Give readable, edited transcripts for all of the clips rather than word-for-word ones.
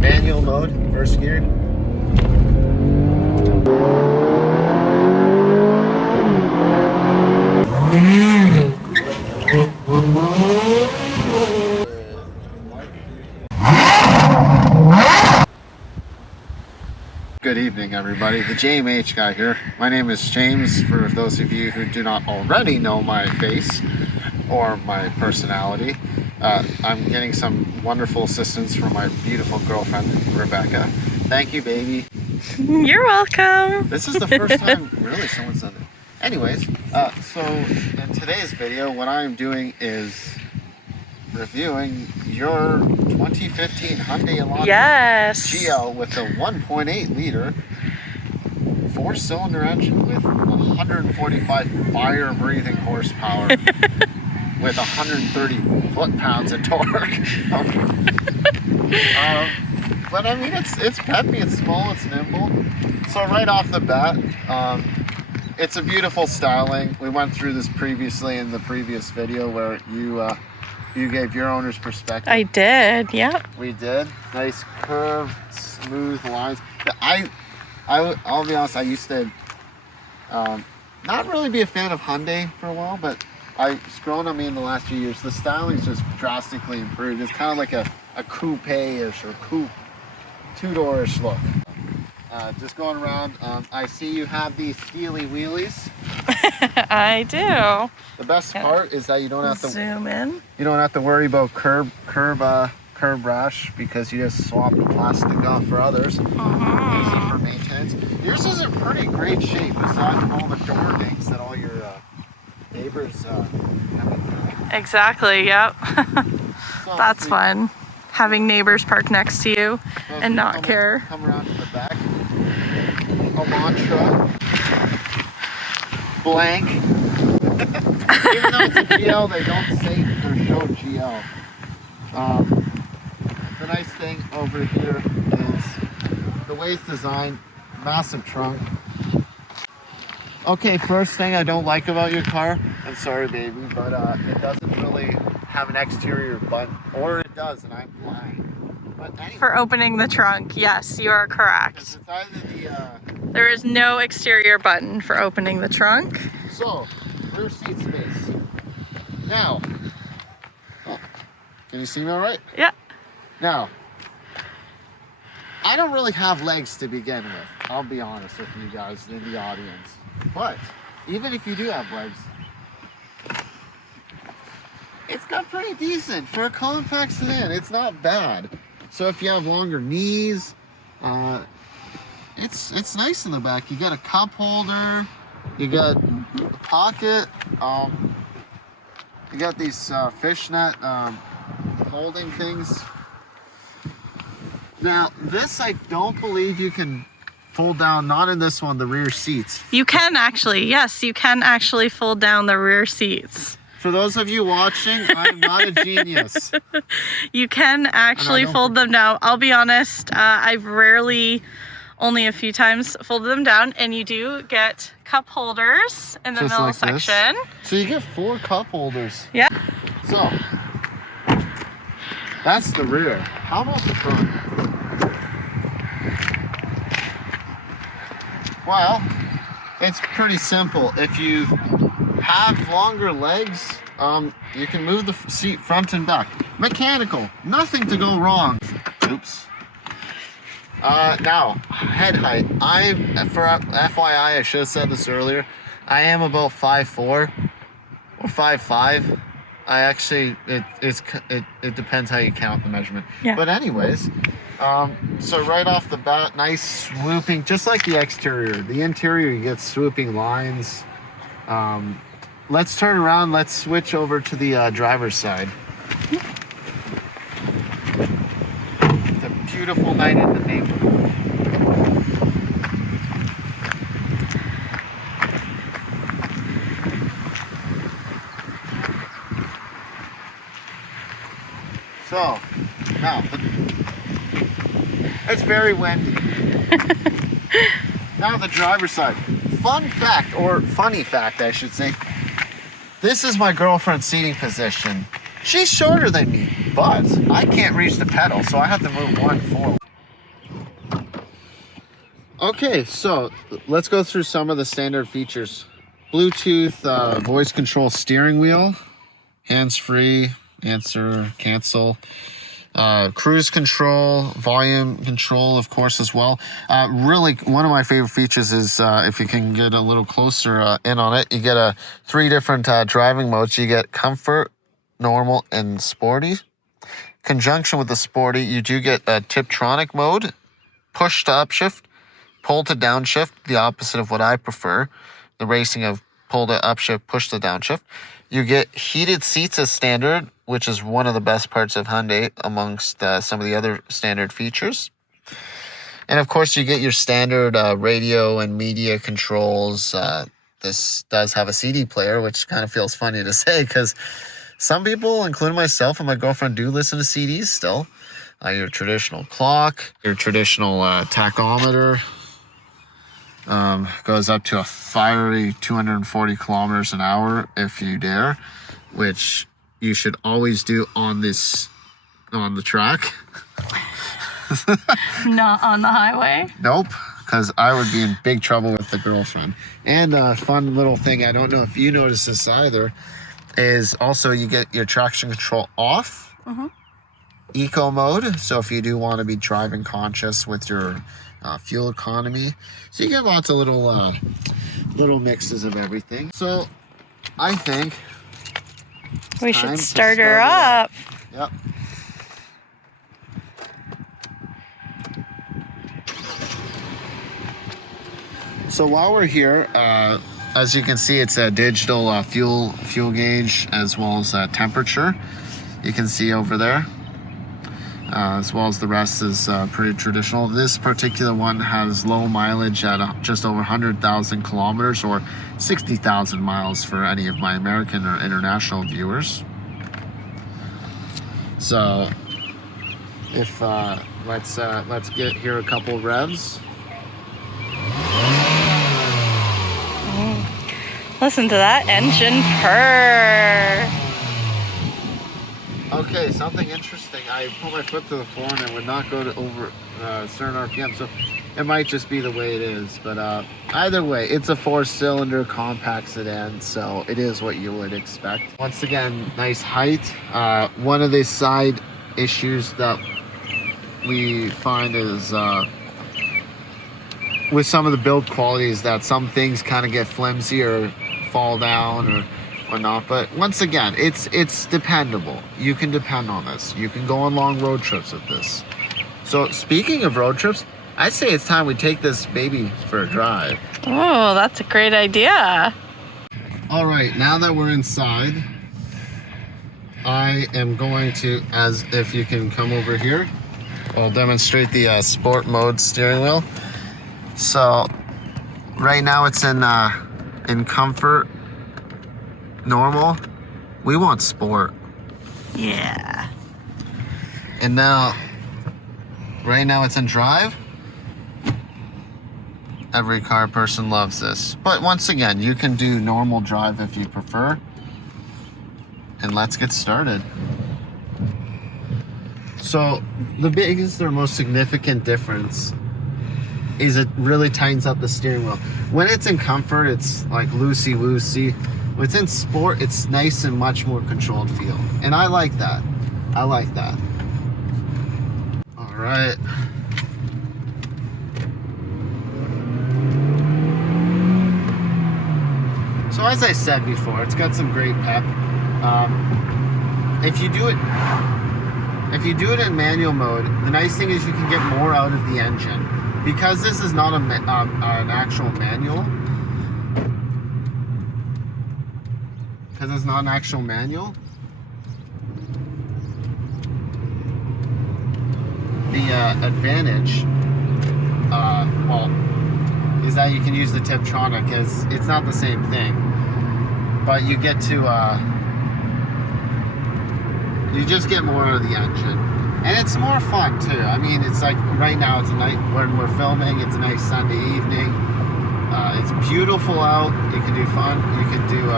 Manual mode, first gear. Good evening, everybody. The JMH guy here. My name is James, for those of you who do not already know my face or my personality. I'm getting some wonderful assistance from my beautiful girlfriend, Rebecca. Thank you, baby. You're welcome. This is the first time, really, someone said it. Anyways, so in today's video, what I'm doing is reviewing your 2015 Hyundai Elantra GL with a 1.8 liter 4-cylinder engine with 145 fire-breathing horsepower with 130 foot-pounds of torque. But I mean, it's peppy, it's small, it's nimble. So right off the bat, it's a beautiful styling. We went through this previously in the previous video where you gave your owner's perspective. I did, yeah. We did. Nice curved, smooth lines. I'll be honest, I used to not really be a fan of Hyundai for a while, but it's grown on me in the last few years. The styling's just drastically improved. It's kind of like a coupe-ish or coupe, two-door-ish look. Just going around, I see you have these steely wheelies. I do. The best part is that you don't have to zoom in. You don't have to worry about curb rash because you just swap the plastic off for others. Easy for maintenance. Yours is in pretty great shape aside from all the door dings that all your neighbors have. Exactly. Yep. So That's fun. Having neighbors park next to you and not care. Come around to the back. Elantra. Blank. Even though it's a GL, they don't say or show GL. The nice thing over here is the way it's designed. Massive trunk. Okay, first thing I don't like about your car, I'm sorry baby, but it doesn't really have an exterior button, or it does and I'm blind. But anyway, For opening the trunk, yes, you are correct. it's either There is no exterior button for opening the trunk. so, rear seat space. Now, can you see me all right? Yeah. Now, I don't really have legs to begin with. I'll be honest with you guys in the audience. But even if you do have legs, it's got pretty decent for a compact sedan. It's not bad. So if you have longer knees, it's nice in the back. You got a cup holder. You got a pocket. You got these fishnet holding things. Now, this I don't believe you can fold down, not in this one, the rear seats. You can actually, yes, you can actually fold down the rear seats. For those of you watching, I'm not a genius. You can actually fold them down. I'll be honest, I've rarely, only a few times, folded them down, and you do get cup holders in the middle section. So you get 4 cup holders. Yeah. So, that's the rear. How about the front? Well, it's pretty simple. If you have longer legs, you can move the seat front and back. Mechanical, nothing to go wrong. Oops. Now, head height. For FYI, I should have said this earlier. I am about 5'4" or 5'5". I actually, it depends how you count the measurement. Yeah. But anyways, so right off the bat, nice swooping, just like the exterior. The interior, you get swooping lines. Let's turn around. Let's switch over to the driver's side. It's a beautiful night in the neighborhood. So, now, it's very windy. Now the driver's side. Fun fact, or funny fact I should say, this is my girlfriend's seating position. She's shorter than me, but I can't reach the pedal, so I have to move one forward. Okay, so let's go through some of the standard features. Bluetooth voice control steering wheel, hands-free, answer, cancel, cruise control, volume control, of course, as well. Really, one of my favorite features is if you can get a little closer in on it, you get 3 different driving modes. You get comfort, normal, and sporty. Conjunction with the sporty, you do get a Tiptronic mode, push to upshift, pull to downshift, the opposite of what I prefer. The racing of pull to upshift, push to downshift. You get heated seats as standard, which is one of the best parts of Hyundai amongst some of the other standard features. And of course, you get your standard radio and media controls. This does have a CD player, which kind of feels funny to say because some people, including myself and my girlfriend, do listen to CDs still. Your traditional clock, your traditional tachometer. Goes up to a fiery 240 kilometers an hour if you dare, which you should always do on the track. Not on the highway. Nope, because I would be in big trouble with the girlfriend. And a fun little thing, I don't know if you notice this either, is also you get your traction control off. Eco mode, so if you do want to be driving conscious with your fuel economy, so you get lots of little mixes of everything. So I think we should start her up. Yep. So while we're here, as you can see, it's a digital fuel gauge as well as temperature. You can see over there. As well as the rest is pretty traditional. This particular one has low mileage at just over 100,000 kilometers or 60,000 miles for any of my American or international viewers. So if let's get here a couple revs. Listen to that engine purr. Okay, something interesting. I put my foot to the floor and it would not go to over certain RPM, so it might just be the way it is. But either way, it's a 4-cylinder compact sedan, so it is what you would expect. Once again, nice height. One of the side issues that we find is with some of the build quality is that some things kind of get flimsy or fall down or whatnot, but once again, it's dependable. You can depend on this. You can go on long road trips with this. So speaking of road trips, I'd say it's time we take this baby for a drive. Oh, that's a great idea. All right, now that we're inside, I am going to, as if you can come over here, I'll demonstrate the sport mode steering wheel. So right now it's in comfort, normal. We want sport. Yeah. And now, right now it's in drive. Every car person loves this. But once again, you can do normal drive if you prefer. And let's get started. So the biggest or most significant difference is it really tightens up the steering wheel. When it's in comfort, it's like loosey-woosey. When it's in sport, it's nice and much more controlled feel. And I like that. I like that. All right. So as I said before, it's got some great pep. If you do it in manual mode, the nice thing is you can get more out of the engine. Because this is not an actual manual, because it's not an actual manual, the advantage, is that you can use the Tiptronic, because it's not the same thing, but you get to, you just get more out of the engine. And it's more fun too. I mean, it's like right now it's a night when we're filming, it's a nice Sunday evening. It's beautiful out. You can do fun. You can do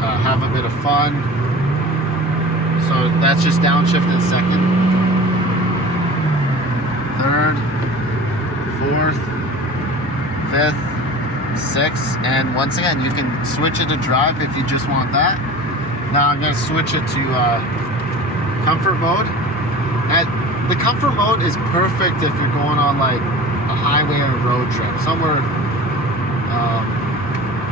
have a bit of fun. So that's just downshift in second, third, fifth, sixth, and once again, you can switch it to drive if you just want that. Now I'm going to switch it to comfort mode. And the comfort mode is perfect if you're going on like a highway or a road trip, somewhere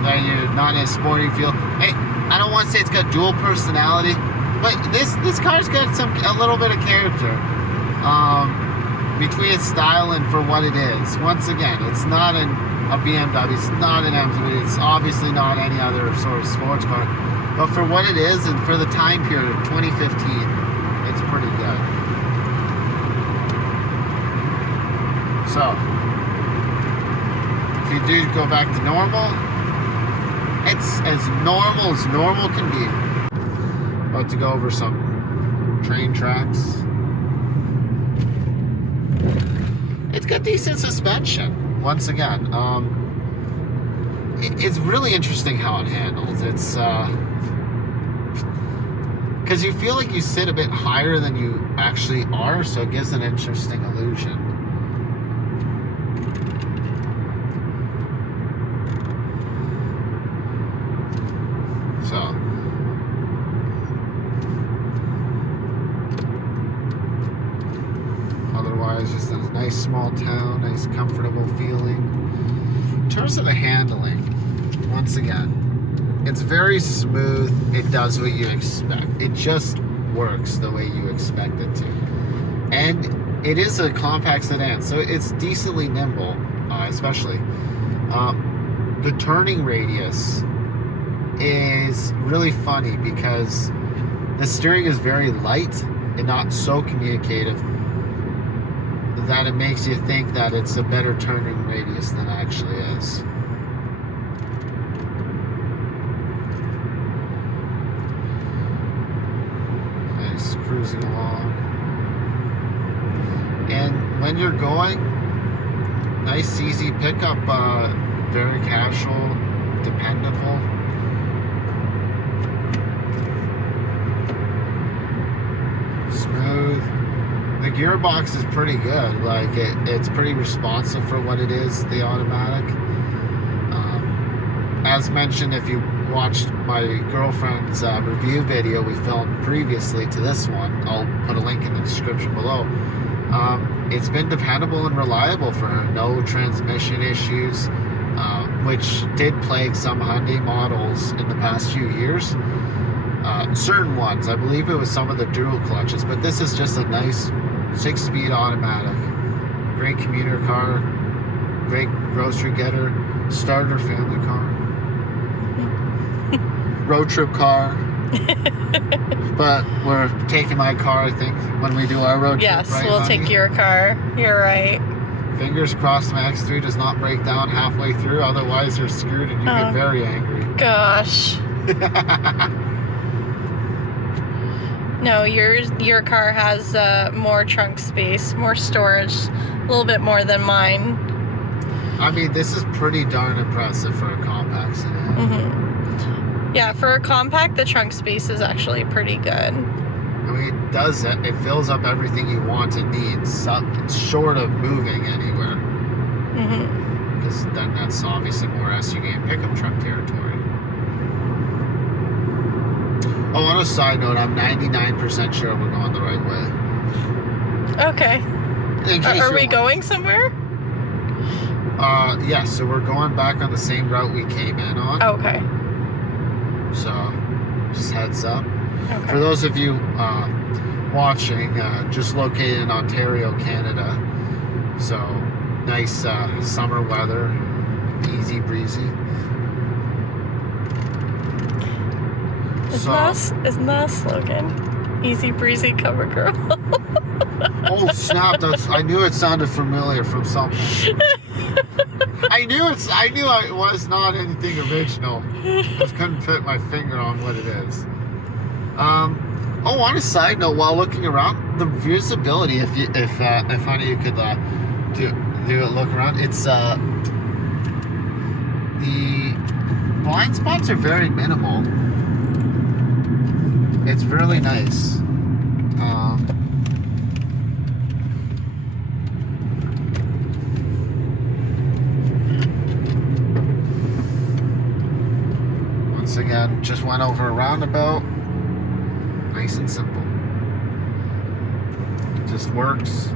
that you're not in a sporty feel. Hey, I don't want to say it's got dual personality, but this car's got a little bit of character between its style and for what it is. Once again, it's not a BMW, it's not an M3, it's obviously not any other sort of sports car, but for what it is and for the time period, 2015, it's pretty good. So, if you do go back to normal, it's as normal can be. About to go over some train tracks. It's got decent suspension. Once again, it's really interesting how it handles. It's because you feel like you sit a bit higher than you actually are, so it gives an interesting illusion. So, otherwise, just a nice small town, nice comfortable feeling. In terms of the handling, once again, it's very smooth. It does what you expect. It just works the way you expect it to. And it is a compact sedan, so it's decently nimble, especially. The turning radius is really funny because the steering is very light and not so communicative that it makes you think that it's a better turning radius than it actually is. Nice, cruising along. And when you're going, nice easy pickup, very casual, dependable. Smooth. The gearbox is pretty good. Like it's pretty responsive for what it is, the automatic. As mentioned, if you watched my girlfriend's review video we filmed previously to this one, I'll put a link in the description below. It's been dependable and reliable for her. No transmission issues, which did plague some Hyundai models in the past few years. Certain ones, I believe it was some of the dual clutches, but this is just a nice 6-speed automatic. Great commuter car, great grocery getter, starter family car, road trip car. But we're taking my car, I think, when we do our road trip. Yes, right, we'll honey? take your car. You're right. Fingers crossed my X3 does not break down halfway through, otherwise you're screwed and you get very angry. Gosh. No, your car has more trunk space, more storage, a little bit more than mine. I mean, this is pretty darn impressive for a compact sedan. Mm-hmm. Yeah, for a compact, the trunk space is actually pretty good. I mean, it does it. It fills up everything you want and need, short of moving anywhere. Mm-hmm. Because then that's obviously more SUV and pickup truck territory. Oh, on a side note, I'm 99% sure we're going the right way. Okay. Are we going somewhere? Yeah, so we're going back on the same route we came in on. Okay. So, just heads up. Okay. For those of you watching, just located in Ontario, Canada. So, nice summer weather, easy breezy. Isn't that a slogan? Easy breezy cover girl. Oh snap! I knew it sounded familiar from something. I knew it was not anything original. Just couldn't put my finger on what it is. Oh, on a side note, while looking around, the visibility, if honey you could do a look around, it's the blind spots are very minimal. It's really nice. and just went over a roundabout. Nice and simple. Just works.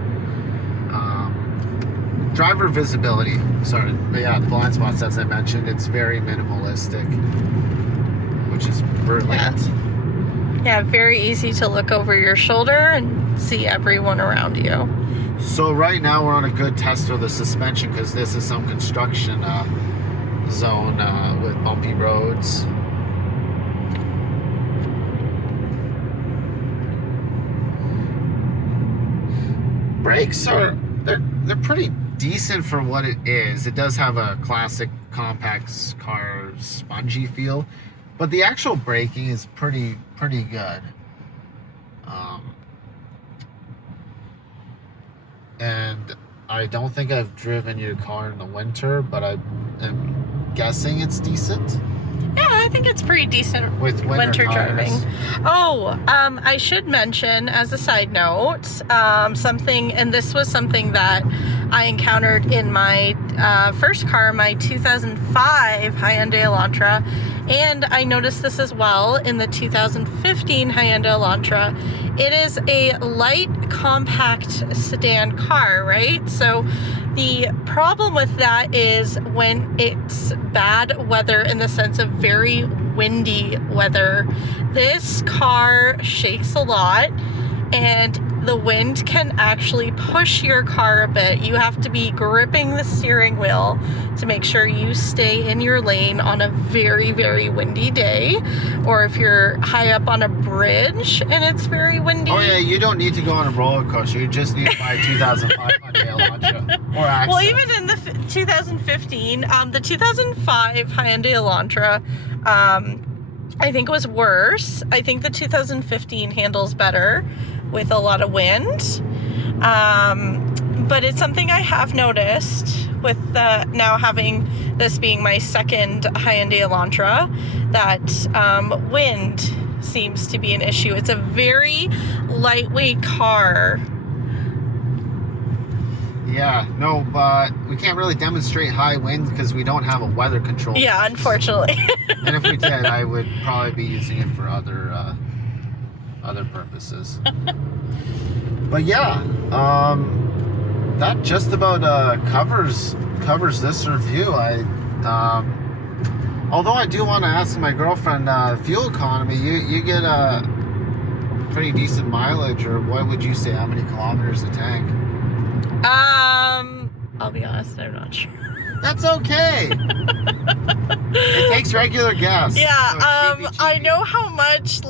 Driver visibility. Sorry, but yeah, the blind spots, as I mentioned, it's very minimalistic, which is brilliant. Yeah, very easy to look over your shoulder and see everyone around you. So right now we're on a good test of the suspension because this is some construction zone with bumpy roads. Brakes are they're pretty decent for what it is. It does have a classic compact car spongy feel, but the actual braking is pretty good. And I don't think I've driven your car in the winter, but I am guessing it's decent. Yeah, I think it's pretty decent with winter driving. tires. Oh, I should mention as a side note, something, and this was something that I encountered in my first car, my 2005 Hyundai Elantra, and I noticed this as well in the 2015 Hyundai Elantra. It is a light compact sedan car, right? So the problem with that is when it's bad weather, in the sense of very windy weather, this car shakes a lot and the wind can actually push your car a bit. You have to be gripping the steering wheel to make sure you stay in your lane on a very, very windy day, or if you're high up on a bridge and it's very windy. Oh yeah, you don't need to go on a roller coaster. You just need to buy a 2005 Hyundai Elantra or Accent. Well, even in the 2015, the 2005 Hyundai Elantra, I think was worse. I think the 2015 handles better with a lot of wind. But it's something I have noticed with now having this being my second Hyundai Elantra, that wind seems to be an issue. It's a very lightweight car. Yeah, no, but we can't really demonstrate high winds because we don't have a weather control. Yeah, unfortunately. And if we did, I would probably be using it for other purposes. But yeah, that just about covers this review. Although I do want to ask my girlfriend, fuel economy. You get a pretty decent mileage, or what would you say? How many kilometers a tank? I'll be honest, I'm not sure. That's okay. It takes regular gas. Yeah, so I know how much,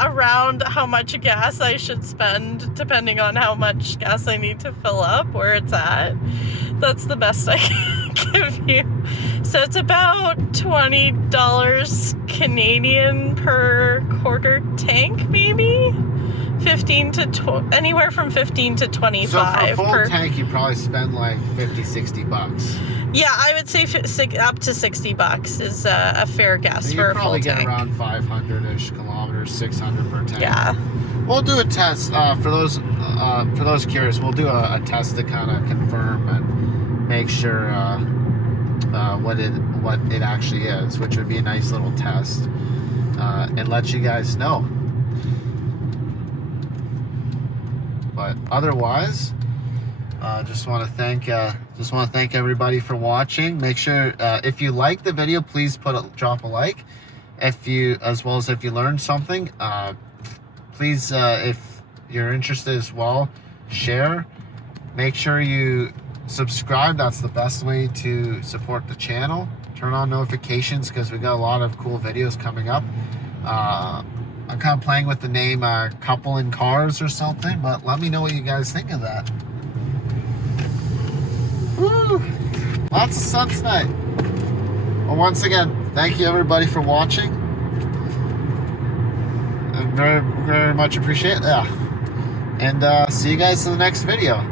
around how much gas I should spend depending on how much gas I need to fill up, where it's at. That's the best I can give you. So it's about $20 Canadian per quarter tank, maybe? 15 to anywhere from 15 to 25. So for a full tank, you probably spend like 50-60 bucks. Yeah, I would say up to $60 is a fair guess for a full tank. You probably get around 500-ish kilometers, 600 per tank. Yeah. We'll do a test for those curious. We'll do a test to kind of confirm and make sure what it actually is, which would be a nice little test, and let you guys know. But otherwise, just want to thank everybody for watching. Make sure if you like the video, please drop a like. As well as if you learned something, please, if you're interested as well, share. Make sure you subscribe. That's the best way to support the channel. Turn on notifications because we got a lot of cool videos coming up. I'm kind of playing with the name Couple in Cars or something, but let me know what you guys think of that. Woo! Lots of sun tonight. Well, once again, thank you everybody for watching. I very, very much appreciate it. Yeah. And see you guys in the next video.